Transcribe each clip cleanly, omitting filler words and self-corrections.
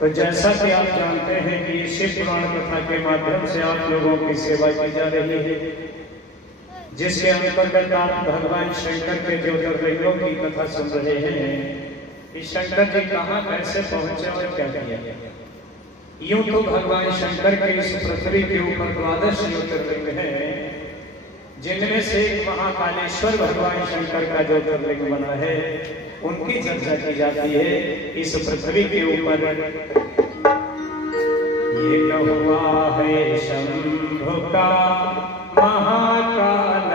तो जैसा कि आप जानते हैं कि शिव पुराण कथा के माध्यम से आप लोगों की सेवा की जा रही है, जिसके अंतर्गत आप भगवान शंकर के ज्योतिर्लिंगों की कथा सुन रहे हैं कि शंकर जी कहाँ कैसे पहुंचे और क्या किया। यूं तो भगवान शंकर के इस पृथ्वी के ऊपर 12 ज्योतिर्लिंग है, जिनमें से एक महाकालेश्वर भगवान शंकर का ज्योतिर्लिंग बना है, उनकी चर्चा की जाती है इस पृथ्वी के ऊपर। ये हुआ है शंभु का महाकाल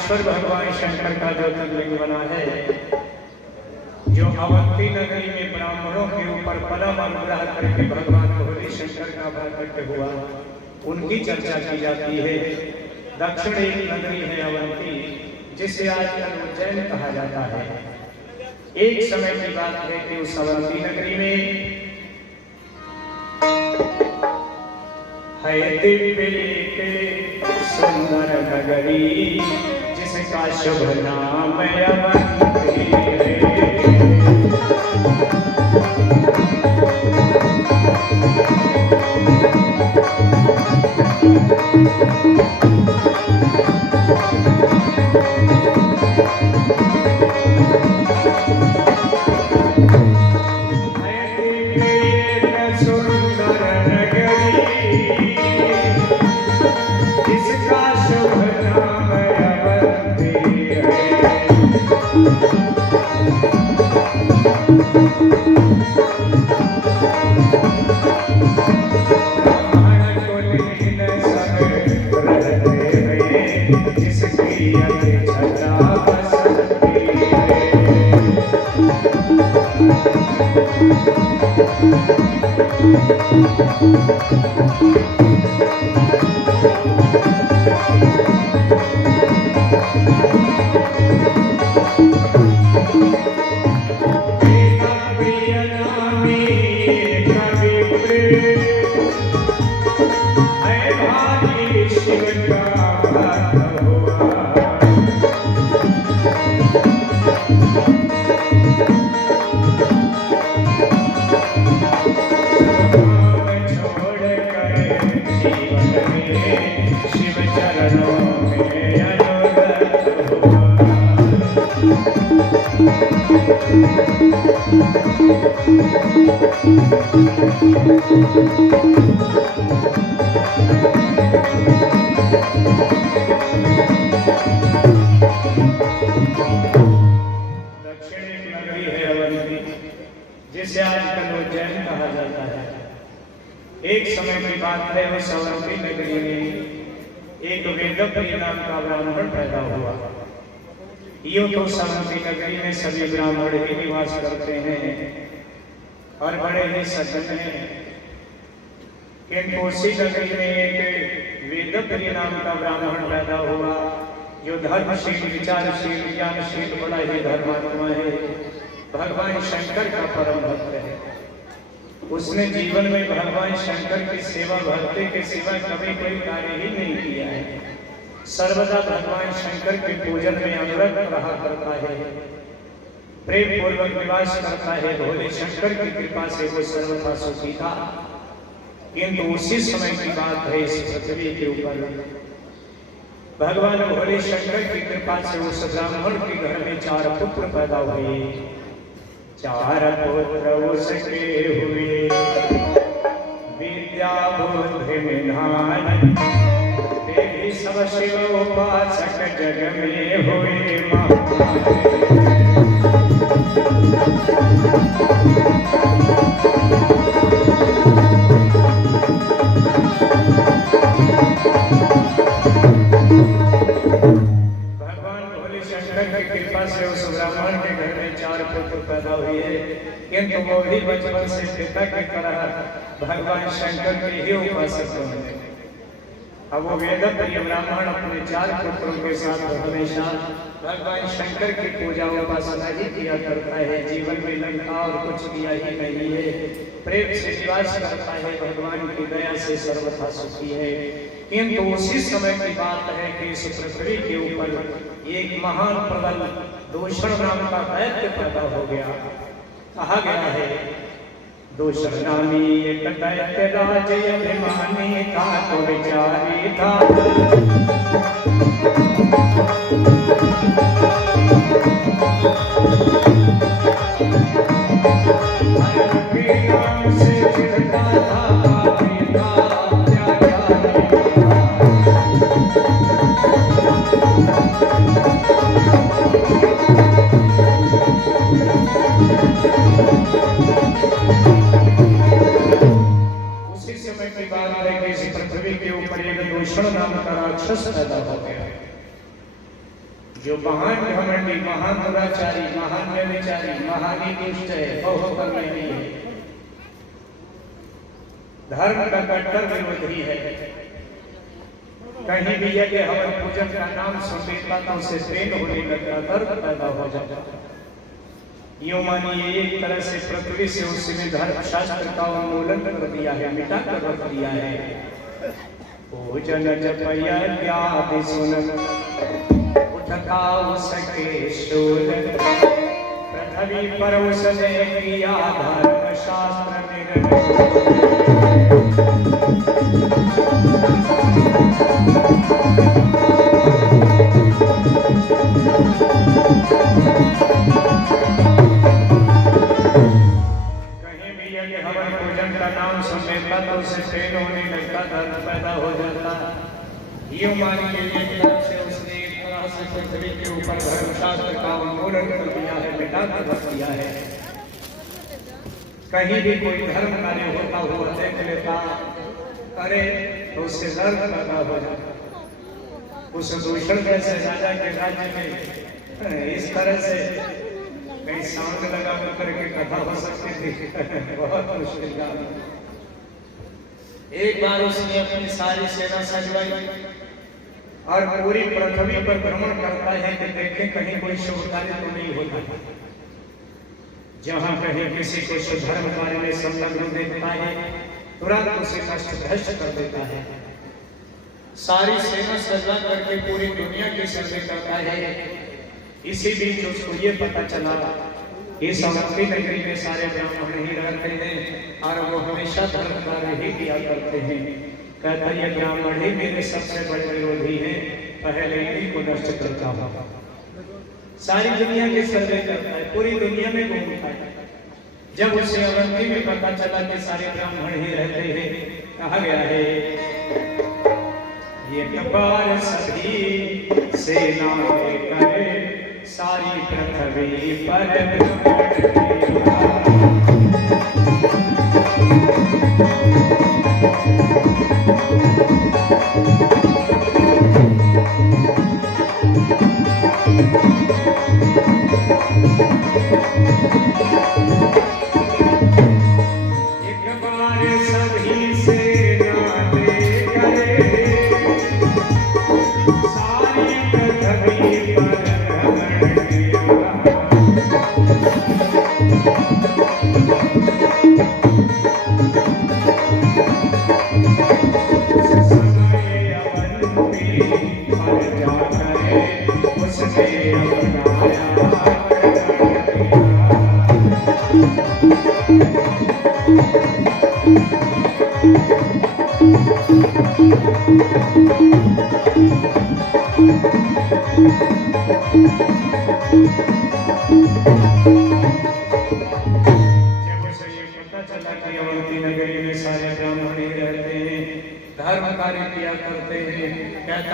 अवतार, भगवान शंकर का ज्योतिर्लिंग बना है, जो अवंती नगरी में ब्राह्मणों के ऊपर परम अनुग्रह करके भगवान भोले शंकर का प्रकट हुआ, उनकी चर्चा की जाती है। दक्षिण एक नगरी है अवंती, जिसे आजकल उज्जैन कहा जाता है। एक समय की बात है कि उस अवंती नगरी में है दिव्य सुंदर नगरी, जिसका शुभ नाम अवंती है। जिसे आजकल उज्जैन कहा जाता है। एक समय की बात है, उस अवंती नगरी में एक वेदप्रिय नाम का ब्राह्मण पैदा हुआ। यूं तो अवंती नगरी में सभी ब्राह्मण ही निवास करते हैं और बड़े ही सज्जन हैं, किंतु उसी नगरी में एक वेदप्रिय नाम का ब्राह्मण पैदा हुआ, जो धर्मशील, विचारशील, ज्ञानशील, बड़ा ही धर्मात्मा है, भगवान शंकर का परम भक्त है। उसने जीवन में भगवान शंकर की सेवा भक्ति के सिवा कभी कोई कार्य ही नहीं किया है। सर्वदा भगवान शंकर के पूजन में अनुरक्त रहा करता है, प्रेम पूर्वक निवास करता है। भोले शंकर की कृपा से वो सर्वथा सुखी था। किंतु उसी समय की बात है, इस पृथ्वी के ऊपर भगवान भोले शंकर की कृपा से उस ब्राह्मण के घर में 4 पुत्र पैदा हुए। 4 पुत्र उसके हुए, विद्या बुद्धि निधान, देवी सब शिव उपासक जग में हुए महान। 4 पुत्र पैदा हुए, किंतु वो भी बचपन से पिता की तरह भगवान शंकर के ही उपासक बने। अब वो वेद प्रिय ब्राह्मण अपने 4 पुत्रों के साथ हमेशा भगवान शंकर की पूजा उपासना ही किया करता है। जीवन में लंका और कुछ किया ही नहीं है, प्रेम से निवास करता है, भगवान की दया से सर्वथा सुखी है। किंतु उसी समय की बात है कि इस पृथ्वी के ऊपर एक महान प्रबल दूषण नाम का दैत्य पैदा हो गया। कहा गया है दूषण नामी एक दैत्य राज अभिमानी था, तो विचारी था नाम का राक्षस पैदा हो गया, जो महान घमंडी, महान दुराचारी, महान व्यभिचारी, महान दुष्ट है, बहुत नहीं है, धर्म का कट्टर विरोधी है। कहीं भी यज्ञ हवन पूजन का नाम सुनता तो उसे प्रेम होने लगता, दर्द पैदा हो जाता। यूं मानिए एक तरह से पृथ्वी से उसने धर्म शास्त्र का उन्मूलन कर दिया है, मिटा कर रख दिया है। पूजन जपया ज्ञाति सुनन उठता उसके शूल, पृथ्वी पर उसने किया धर्म शास्त्र निर्णय। कहीं भी यज्ञ हवन पूजन का नाम सुन लेता तो उसे प्रेम होने लगता, धर्म पैदा हो जाता। यूं मान के एक तरफ से उसने एक तरह से पृथ्वी के ऊपर धर्मशास्त्र का उन्मूलन कर दिया है, मिटा कर रख दिया है। कहीं भी कोई धर्म कार्य होता हुआ देख लेता, अरे तो उससे दर्द पैदा हो जाता। उस दूषण जैसे राजा के राज्य में इस तरह से कहीं सांग लगा करके कथा हो सकती थी, बहुत मुश्किल काम। एक बार उसने अपनी सारी सेना सजवाई और पूरी पृथ्वी पर भ्रमण करता है कि देखें कहीं कोई शुभ कार्य तो नहीं होता। जहां कहीं किसी को शुभ धर्म कार्य में संलग्न देखता है, तुरंत उसे नष्ट भ्रष्ट कर देता है। सारी सेना सजवा करके पूरी दुनिया की सर्वे करता है। इसी बीच उसको ये पता चला इस अवंती नगरी में सारे ब्राह्मण ही रहते हैं और वो हमेशा धर्म कार्य ही किया करते हैं। कहता ये ब्राह्मण ही मेरे सबसे बड़े विरोधी हैं, पहले इन्हीं को नष्ट करता हूँ। सारी दुनिया के सर्वे करता है, पूरी दुनिया में घूमता है। जब उसे अवंती में पता चला कि सारे ब्राह्मण ही रहते हैं, कहा गया है ये कपार सभी सेना करे सारी पृथ्वी पर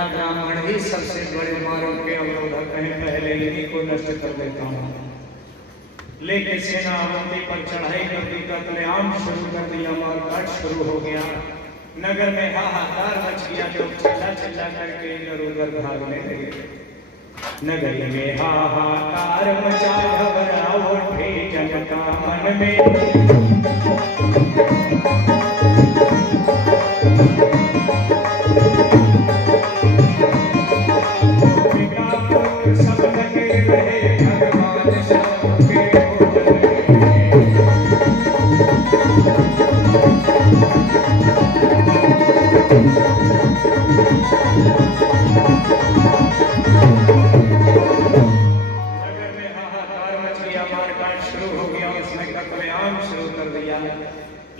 ब्राह्मण ही सबसे बड़े मार्ग के अवरोधक हैं, पहले इन्हीं को नष्ट कर देता हूँ। लेकिन सेना अवंती पर चढ़ाई कर दी, कत्लेआम शुरू कर दिया, मारकाट शुरू हो गया। नगर में हाहाकार मच गया, लोग चिल्ला चिल्ला करके इधर उधर भागने लगे। नगरी में हाहाकार मचा घबरा उठे जनता मन में।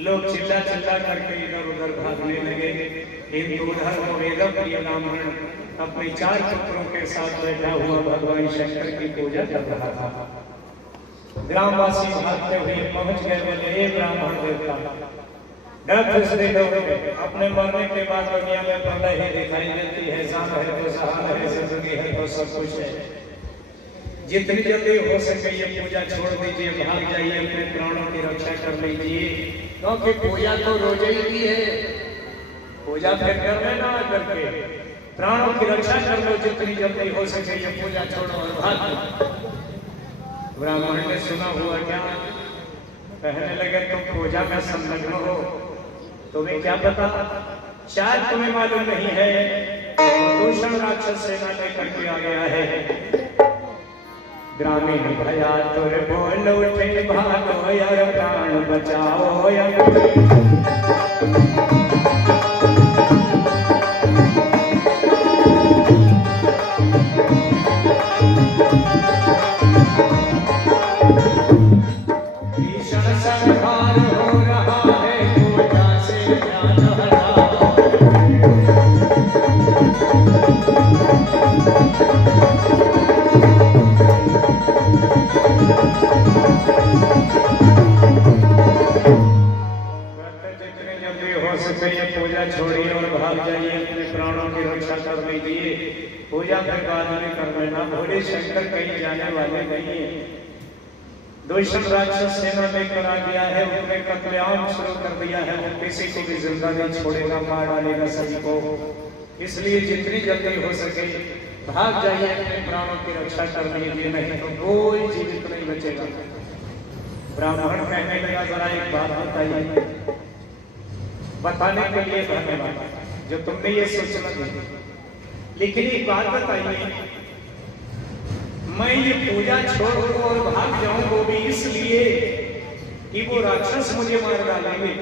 लोग चिल्ला चिल्ला करके इधर उधर भागने लगे। हिंदू धर्म वेदों प्रिय ब्राह्मण अपने 4 पुत्रों के साथ बैठा हुआ भगवान शंकर की पूजा कर रहा था। ग्रामवासी भागते हुए पहुंच गए, बोले हे ब्राह्मण देवता, डर से अपने मरने के बाद दुनिया में प्रलय ही दिखाई देती है, जान है तो सहाल है, जिंदगी है तो सब कुछ है। जितनी जल्दी हो सके ये पूजा छोड़ दीजिए, भाग जाइए, अपने प्राणों की रक्षा कर लीजिए, क्योंकि पूजा तो रोज ही की है। पूजा फिर कर लेना करके प्राणों की रक्षा कर लो, जितनी जल्दी हो सके ये पूजा छोड़ो और भाग। ब्राह्मण ने सुना हुआ क्या, कहने लगे तुम पूजा में संलग्न हो, तुम्हें क्या पता, शायद तुम्हें मालूम नहीं है, दूषण राक्षस सेना लेकर के आ गया है। ग्रामीण भया तुर बोल उठे, भागो यार प्राण बचाओ यार। भीषण संहार हो रहा है, पूजा से ध्यान हटाओ। पूजा छोड़िए और भाग जाइए, अपने प्राणों की रक्षा कर लीजिए, पूजा फिर बाद में कर लेना। भोले शंकर कहीं जाने वाले नहीं है। दूषण राक्षस सेना लेकर आ गया है, उसने कत्लेआम शुरू कर दिया है, वो किसी को भी जिंदा नहीं छोड़ेगा, मार डालेगा सभी को। इसलिए जितनी जल्दी हो सके भाग जाइए, अपने प्राणों की रक्षा कर लीजिए, नहीं तो कोई जीवित नहीं बचेगा। ब्राह्मण कहने लगा जरा एक बात बताइए। बताने के लिए धन्यवाद जो तुमने ये सोचना दी, लेकिन एक बात बताइए, मैं ये पूजा छोड़ दूं और भाग जाऊं वो भी इसलिए कि वो राक्षस मुझे मार डालेंगे।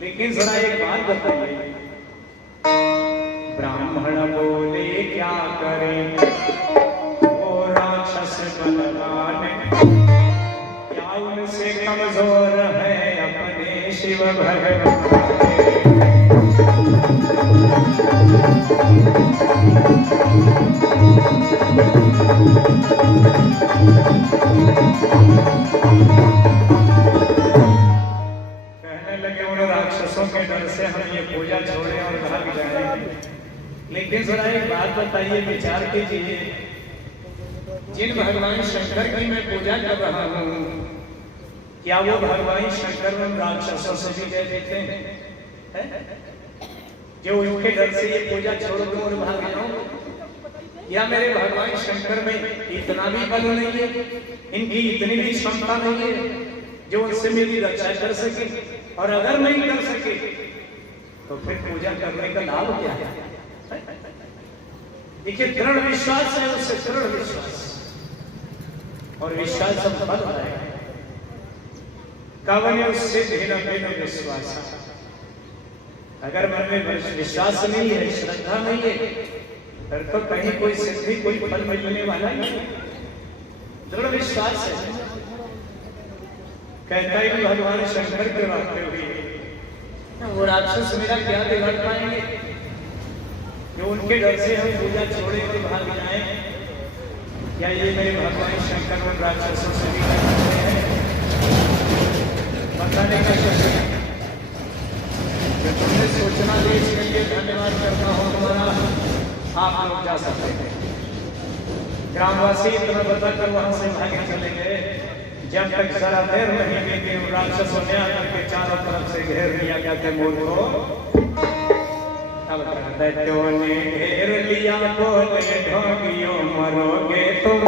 लेकिन जरा एक बात बताइए, ब्राह्मण बोले क्या करें वो राक्षस बलवान, क्या उनसे कमजोर है अपने शिव भगवान। कहने लगे उन राक्षसों के डर से हम ये पूजा छोड़े और भाग जाए। लेकिन जरा एक बात बताइए, विचार कीजिए, जिन भगवान शंकर की मैं पूजा कर रहा हूँ, क्या वो भगवान शंकर उन राक्षसों से भी कह देते हैं जो उनके डर से ये पूजा छोड़ दूं और भाग जाऊं? या मेरे भगवान शंकर में इतना भी बल नहीं है, इनकी इतनी भी क्षमता नहीं है जो उनसे मेरी रक्षा कर सके? और अगर नहीं कर सके तो फिर पूजा करने का लाभ क्या है? देखिए, दृढ़ विश्वास है उससे, दृढ़ विश्वास, और विश्वास सब फल है। कवने उससे भिन्न भिन्न विश्वास। अगर मन में विश्वास नहीं है, श्रद्धा नहीं है, फिर तो कहीं कोई सिद्धि, कोई फल मिलने वाला नहीं। दृढ़ विश्वास है। कहता है कि भगवान शंकर के रहते हुए वो राक्षस मेरा क्या बिगाड़ पाएंगे जो उनके डर से हम पूजा छोड़े और भाग जाए? क्या ये मेरे भगवान शंकर उन राक्षसों से भी करते हैं? बताने का शुक्रिया जो तुमने सोचना दे, इसके लिए धन्यवाद करता हूँ तुम्हारा। आप लोग जा सकते हैं। ग्रामवासी इतना बताकर वहां से भागे चले गए। जब तक जरा देर नहीं बीती, राक्षसों ने आकर के चारों तरफ से घेर लिया। क्या थे मूर्खों, तब दैत्यों ने घेर लिया, बोले ढोंगियों मरोगे तुम।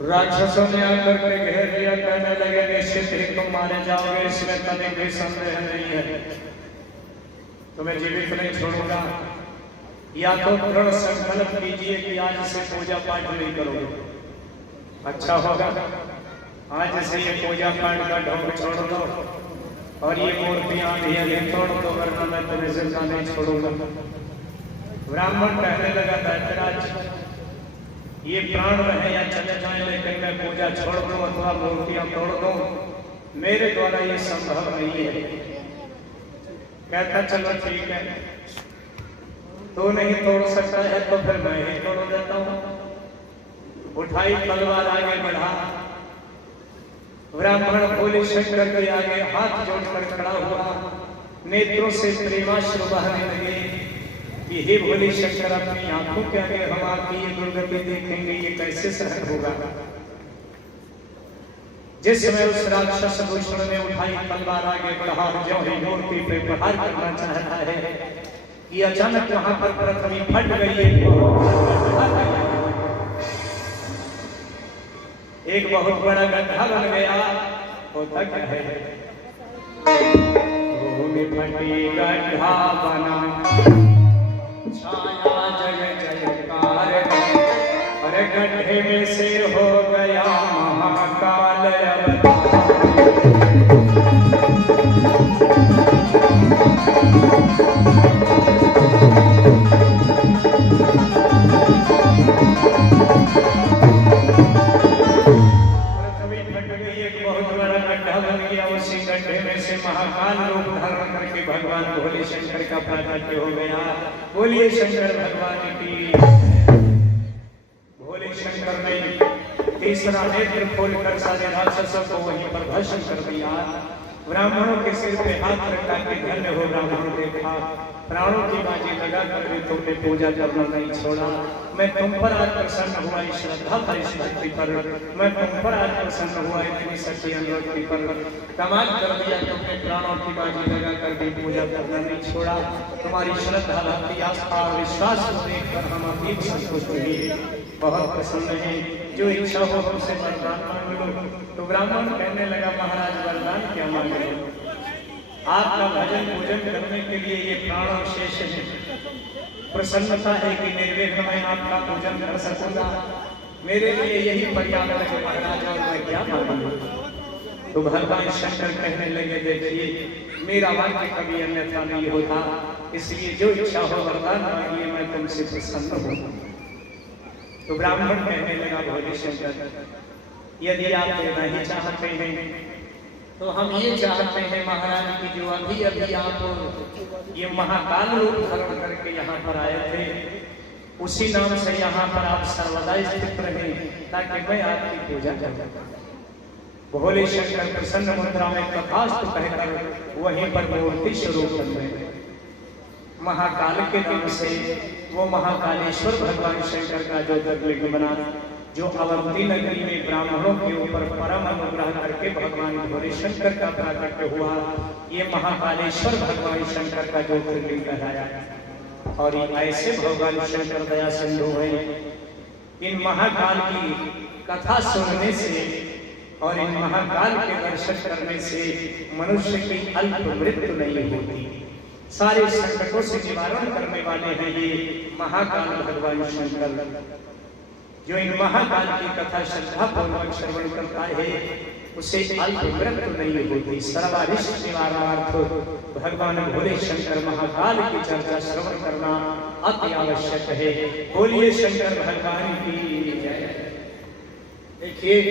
राक्षसों ने आकर के घेर लिया, कहने लगे निश्चित ही तुम मारे जाओगे, इसमें तनिक भी संदेह नहीं है। तुम्हें जीवित नहीं छोड़ूंगा, या तो दृढ़ संकल्प कीजिए कि आज से पूजा पाठ नहीं करोगे। अच्छा होगा, आज से ये पूजा पाठ का ढंग छोड़ दो और ये मूर्तियां भी तोड़ दो, वरना मैं तुम्हें जिंदा नहीं छोड़ूंगा। ब्राह्मण कहने लगा, दैत्यराज ये प्राण रहे या चले जाए, लेकिन मैं पूजा छोड़ दूं अथवा मूर्तियां तोड़ दूं, मेरे द्वारा ये संभव नहीं है। कहता चलो ठीक है, तू नहीं तोड़ सकता है तो फिर मैं ही तोड़ देता हूं। उठाई तलवार, आगे बढ़ा। ब्राह्मण भोले शंकर के आगे हाथ जोड़कर खड़ा हुआ, नेत्रों से प्रेमाश्रु बहने लगे कि हे भोले शंकर, अपनी आंखों के आगे हम आपकी ये दुर्गति देखेंगे, ये कैसे सहन होगा। जिस समय उस राक्षस दूषण ने उठाई तलवार, आगे बढ़ा, जो ही मूर्ति पे प्रहार करना चाहता है कि अचानक वहां पर पृथ्वी फट गई, एक बहुत बड़ा गड्ढा बन गया। होता क्या है, भूमि फटी गड्ढा बना, छाया जय जयकार, अरे गड्ढे में से हो गया महाकाल अवतार। पृथ्वी फट गई, एक बहुत बड़ा गड्ढा बन गया, उसी गड्ढे में से महाकाल रूप धारण करके भगवान भोले शंकर का प्राकट्य हो गया। बोलिए शंकर भगवान की। भोले शंकर ने तीसरा नेत्र खोलकर सारे राक्षसों को वहीं पर भस्म कर दिया। ब्राह्मणों के सिर पे हाथ रखा कि धन्य हो ब्राह्मण देखा, प्राणों की बाजी लगा कर भी तुमने पूजा करना नहीं छोड़ा। मैं तुम पर आज प्रसन्न हुआ, इस श्रद्धा पर, इस भक्ति पर मैं तुम पर आज प्रसन्न हुआ, इतनी सच्ची अनुरक्ति पर कमाल कर दिया। तुमने प्राणों की बाजी लगा कर भी पूजा करना नहीं छोड़ा। तुम्हारी श्रद्धा, भक्ति, आस्था और विश्वास को देखकर हम अतीत संतुष्ट हुए, बहुत प्रसन्न है। जो इच्छा हो हमसे वरदान मांग लो। तो ब्राह्मण कहने लगा, महाराज वरदान क्या मांगे? आपका भजन पूजन करने के लिए ये प्राण शेष है, प्रसन्नता है कि निर्विघ्न मैं आपका पूजन कर सकूंगा, मेरे लिए यही पर्याप्त है महाराज, और मैं क्या मांगू? तो भगवान शंकर कहने लगे, देखिए मेरा वाक्य कभी अन्यथा नहीं होता, इसलिए जो इच्छा हो वरदान मांगिए, मैं तुमसे प्रसन्न हूँ। तो ब्राह्मण कहने लगा, भोले शंकर यदि आप देना ही चाहते हैं तो हम ये चाहते हैं महाराज की जो अभी अभी आप ये महाकाल रूप धारण करके यहाँ पर आए थे, उसी नाम से यहाँ पर आप सर्वदा स्थित रहें, ताकि मैं आपकी पूजा करूं। भोले शंकर प्रसन्न मुद्रा में तथास्तु कहकर वहीं पर मूर्ति स्वरूप बन गए। महाकाल के नाम से वो महाकालेश्वर भगवान शंकर का जो द्रव्यलिंग बना, जो अवंती नगरी में ब्राह्मणों के ऊपर परम अनुग्रह करके भगवान भोले शंकर का प्राकट्य हुआ, ये महाकालेश्वर भगवान शंकर का जो द्रव्यलिंग कहलाया। और ये ऐसे भगवान शंकर दया सिंधु हैं, इन महाकाल की कथा सुनने से और इन महाकाल के दर्शन करने से मनुष्य की अल्प मृत्यु नहीं होती। सारे संकटों से निवारण करने वाले हैं ये महाकाल भगवान शंकर। जो इन महाकाल की कथा श्रद्धा पूर्वक श्रवण करता है, उसे अल्प मृत्यु नहीं होती। सर्वारिष्ट निवारणार्थ भगवान भोले शंकर महाकाल की चर्चा श्रवण करना अति आवश्यक है। बोलिए शंकर भगवान की जय। देखिए,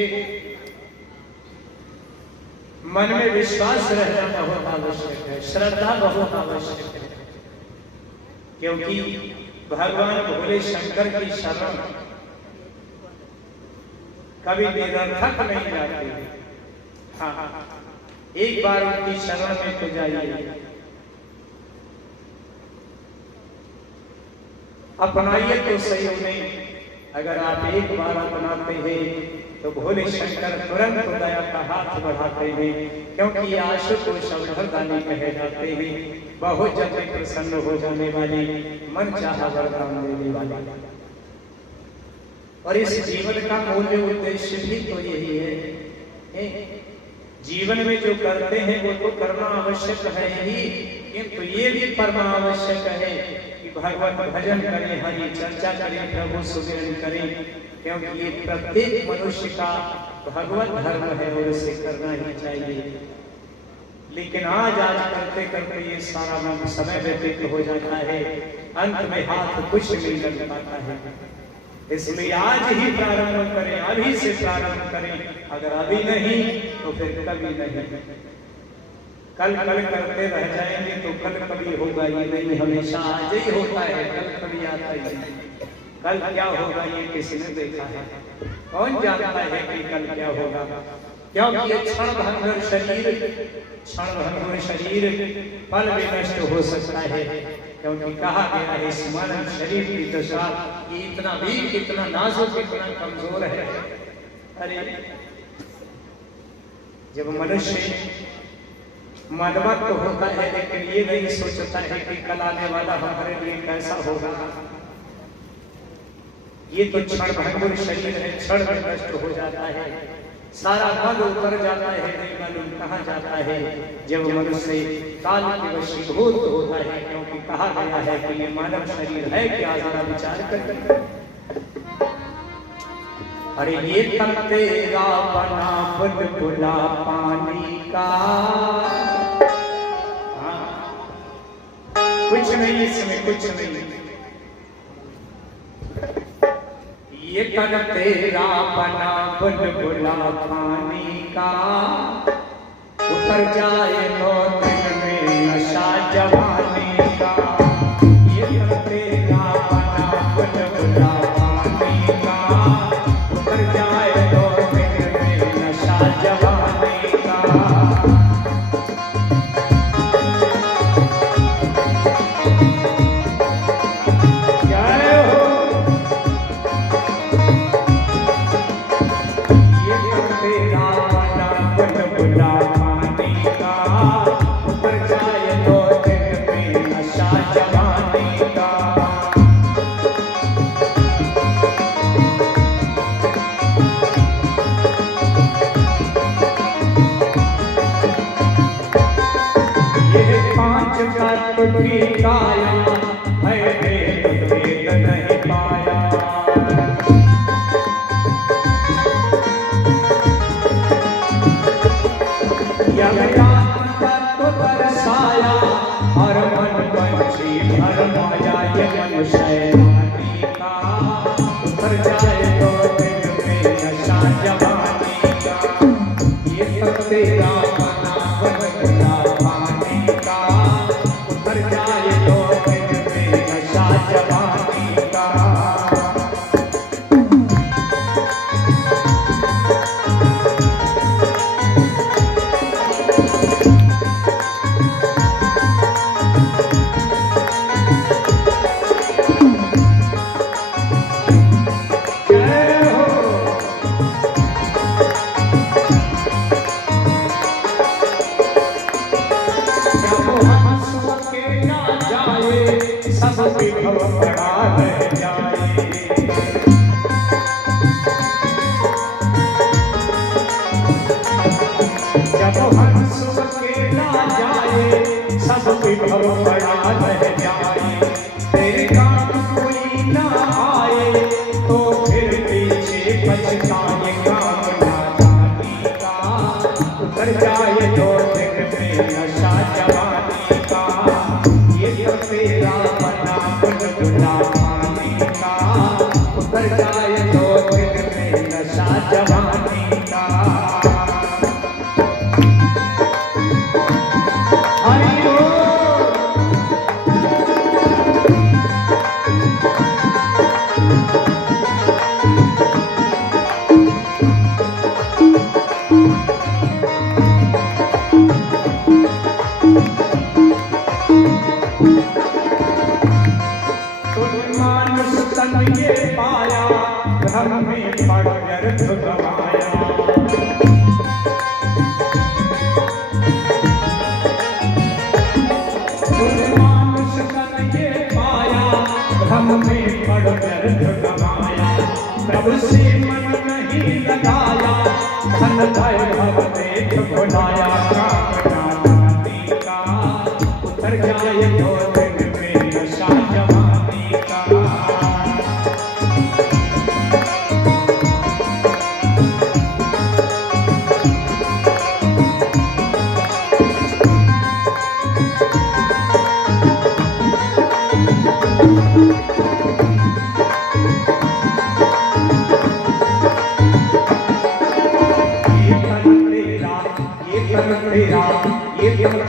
मन में विश्वास रहना बहुत आवश्यक है, श्रद्धा बहुत आवश्यक है। क्योंकि भगवान भोले शंकर की शरण कभी निरर्थक नहीं जाते। हाँ, एक बार उनकी शरण में तो जाइए, अपनाइए तो सही उन्हें। अगर आप एक बार अपनाते हैं तो भोले शंकर तुरंत दया का हाथ बढ़ाते हैं, क्योंकि आशु को शब्ददानी कहे जाते हैं, बहुत जल्दी प्रसन्न हो जाने वाले, मन चाहा वरदान देने वाले। और इस जीवन का मूल्य उद्देश्य भी तो यही है। जीवन में जो करते हैं वो तो करना आवश्यक है ही, किंतु ये भी परम आवश्यक है कि भगवत भजन करें, हरि चर्चा करें, प्रभु सुमिरन करें, क्योंकि ये प्रत्येक मनुष्य का भगवत धर्म है और इसे करना ही चाहिए। लेकिन आज करते करते ये सारा समय व्यतीत हो जाता है, अंत में हाथ कुछ नहीं लग पाता है। इसलिए आज ही प्रारंभ करें, अभी से प्रारंभ करें। अगर अभी नहीं तो फिर कभी नहीं। कल करते रह जाएंगे तो कल कभी होगा ये नहीं, हमेशा आज ही होता है, कल कभी आता ही नहीं। कल क्या होगा ये किसी ने देखा है? कौन जानता है कि कल क्या होगा? क्योंकि ये क्षण भंगुर शरीर पल में नष्ट हो सकता है। क्योंकि कहा गया है इस मानव शरीर की दशा ये इतना वीक, इतना नाजुक, इतना कमजोर है। अरे जब मनुष्य मनमत तो होता है, लेकिन ये नहीं सोचता है कि कल आने वाला हमारे लिए कैसा होगा। ये तो क्षण भंगुर शरीर है, क्षण में नष्ट हो जाता है, सारा बल उतर जाता है, नहीं मालूम कहाँ जाता है जब मनुष्य काल के वशीभूत होता है। क्योंकि कहा गया है कि ये मानव शरीर है क्या, जरा विचार कर। अरे ये तन तेरा बना बुलबुला पानी का, कुछ नहीं इसमें, कुछ नहीं। ये तन तेरा बना बुलबुला पानी का, उतर जाए तो दिन में नशा जवानी का। ये तन तेरा बना बुलबुला पानी का, उतर जाए तो दिन में नशा जवानी का। तब से मन नहीं लगाया, धन वैभव देख भुलाया, काम जवानी का उतर जाए तो दिन में नशा जवानी का।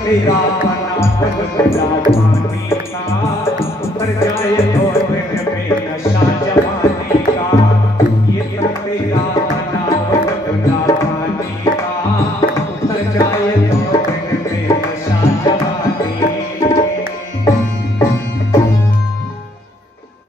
तेरा बना जवानी का उतर जाए तो दिन में नशा जवानी का। ये तेरा बना जवानी का